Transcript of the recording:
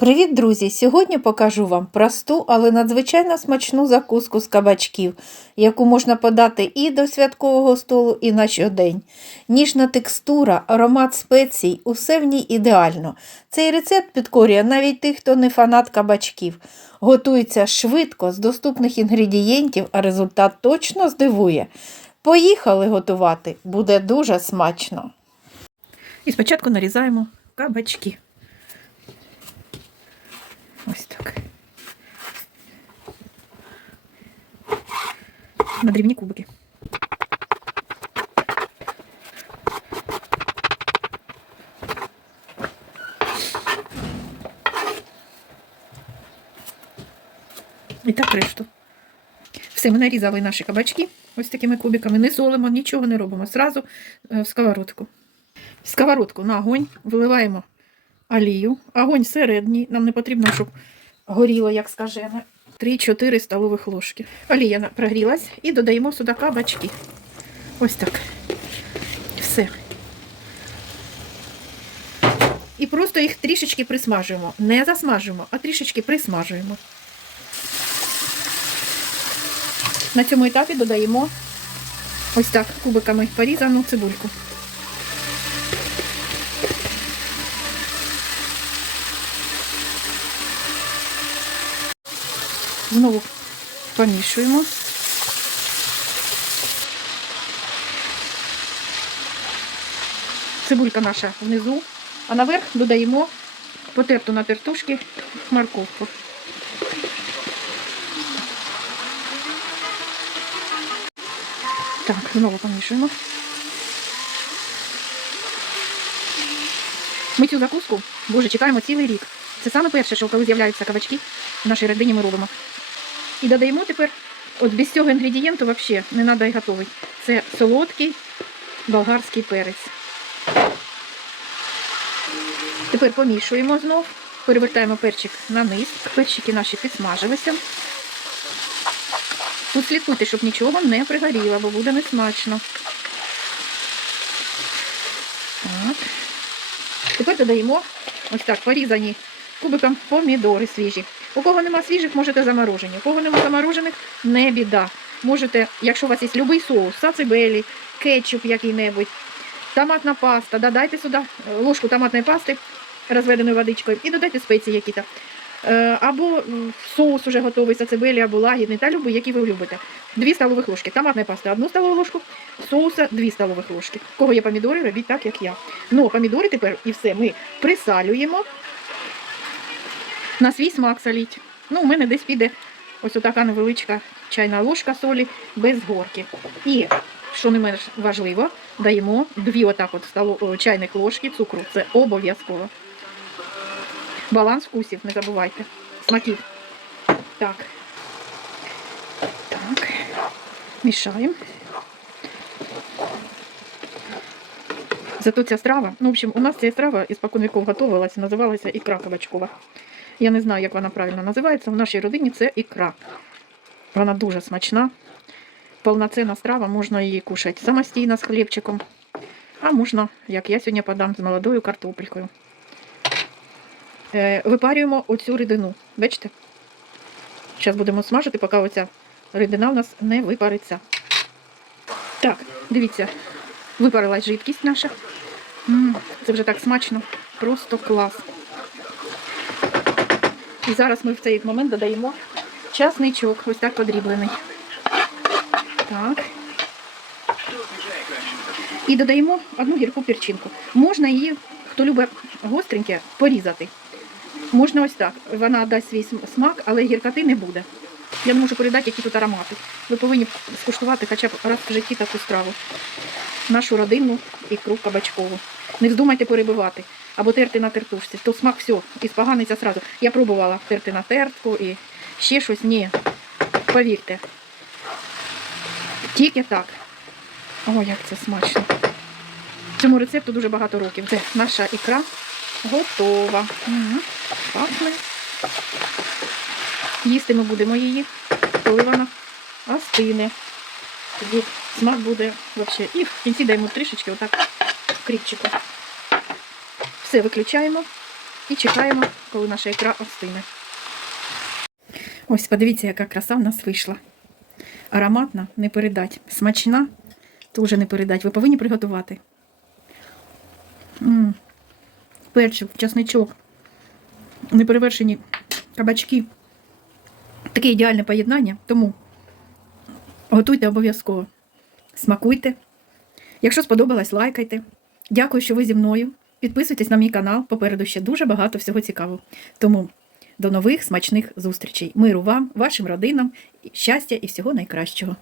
Привіт, друзі! Сьогодні покажу вам просту, але надзвичайно смачну закуску з кабачків, яку можна подати і до святкового столу, і на щодень. Ніжна текстура, аромат спецій усе в ній ідеально. Цей рецепт підкорює навіть тих, хто не фанат кабачків. Готується швидко, з доступних інгредієнтів, а результат точно здивує. Поїхали готувати, буде дуже смачно. І спочатку нарізаємо кабачки. Ось так. На дрібні кубики. І так решту. Все, ми нарізали наші кабачки ось такими кубиками. Не солимо, нічого не робимо. Сразу е, в сковородку. В сковородку на огонь виливаємо олію. Огонь середній. Нам не потрібно, щоб горіло, як скажене. 3-4 столових ложки. Олія прогрілась і додаємо сюди кабачки. Ось так. Все. І просто їх трішечки присмажуємо. Не засмажуємо, а трішечки присмажуємо. На цьому етапі додаємо ось так кубиками порізану цибульку. Знову помішуємо. Цибулька наша внизу, а наверх додаємо потерту на тертушки морковку. Так, знову помішуємо. Ми цю закуску, боже, чекаємо цілий рік. Це саме перше, що коли з'являються кабачки в нашій родині, ми робимо. І додаємо тепер, от без цього інгредієнту взагалі не треба і готовий. Це солодкий болгарський перець. Тепер помішуємо знов, перевертаємо перчик на низ. Перчики наші підсмажилися. Тут слідкуйте, щоб нічого не пригоріло, бо буде несмачно. Так. Тепер додаємо ось так порізані кубиком помідори свіжі. У кого нема свіжих, можете заморожені. У кого нема заморожених, не біда. Можете, якщо у вас є будь-який соус, сацибелі, кетчуп який-небудь, томатна паста, додайте сюди е, ложку томатної пасти розведеною водичкою і додайте спеції які-то. Е, Або соус уже готовий сацибелі, або лагідний, та любий, який ви любите. Дві столових ложки. Томатної пасти одну столову ложку, соуса дві столових ложки. У кого є помідори, робіть так, як я. Ну, помідори тепер і все ми присалюємо. На свій смак соліть. Ну, у мене десь піде ось така невеличка чайна ложка солі без горки. І, що не менш важливо, даємо дві отак от столо- чайних ложки цукру. Це обов'язково. Баланс вкусів, не забувайте. Смаків. Так. Так. Мішаємо. Зато ця страва, ну, в общем, у нас ця страва із віков готувалася, називалася ікра кабачкова. Я не знаю, як вона правильно називається. В нашій родині це ікра. Вона дуже смачна. Повноцінна страва, можна її кушати самостійно з хлібчиком. А можна, як я сьогодні подам, з молодою картопелькою. Е, випарюємо оцю рідину. Бачите? Зараз будемо смажити, поки оця рідина у нас не випариться. Так, дивіться, випарилась жидкість наша. Це вже так смачно, просто клас. І зараз ми в цей момент додаємо часничок, ось так подріблений. Так. І додаємо одну гірку перчинку. Можна її, хто любить гостреньке, порізати. Можна ось так. Вона дасть свій смак, але гіркоти не буде. Я не можу передати, які тут аромати. Ви повинні скуштувати хоча б раз в житті таку страву. Нашу родинну ікру кабачкову. Не вздумайте перебивати або терти на тертушці. То смак все, і споганиться сразу. Я пробувала терти на тертку і ще щось. Ні. Повірте. Тільки так. О, як це смачно. Цьому рецепту дуже багато років. Це наша ікра готова. Угу. Пахне. Їсти ми будемо її, коли вона остине. Тоді смак буде взагалі. І в кінці даємо трішечки отак кріпчику. Все виключаємо. І чекаємо, коли наша ікра остине. Ось, подивіться, яка краса в нас вийшла. Ароматна, не передать. Смачна, теж не передать. Ви повинні приготувати. м Перчик, часничок, неперевершені кабачки. Таке ідеальне поєднання, тому готуйте обов'язково. Смакуйте. Якщо сподобалось, лайкайте. Дякую, що ви зі мною. Підписуйтесь на мій канал. Попереду ще дуже багато всього цікавого. Тому до нових смачних зустрічей. Миру вам, вашим родинам, щастя і всього найкращого.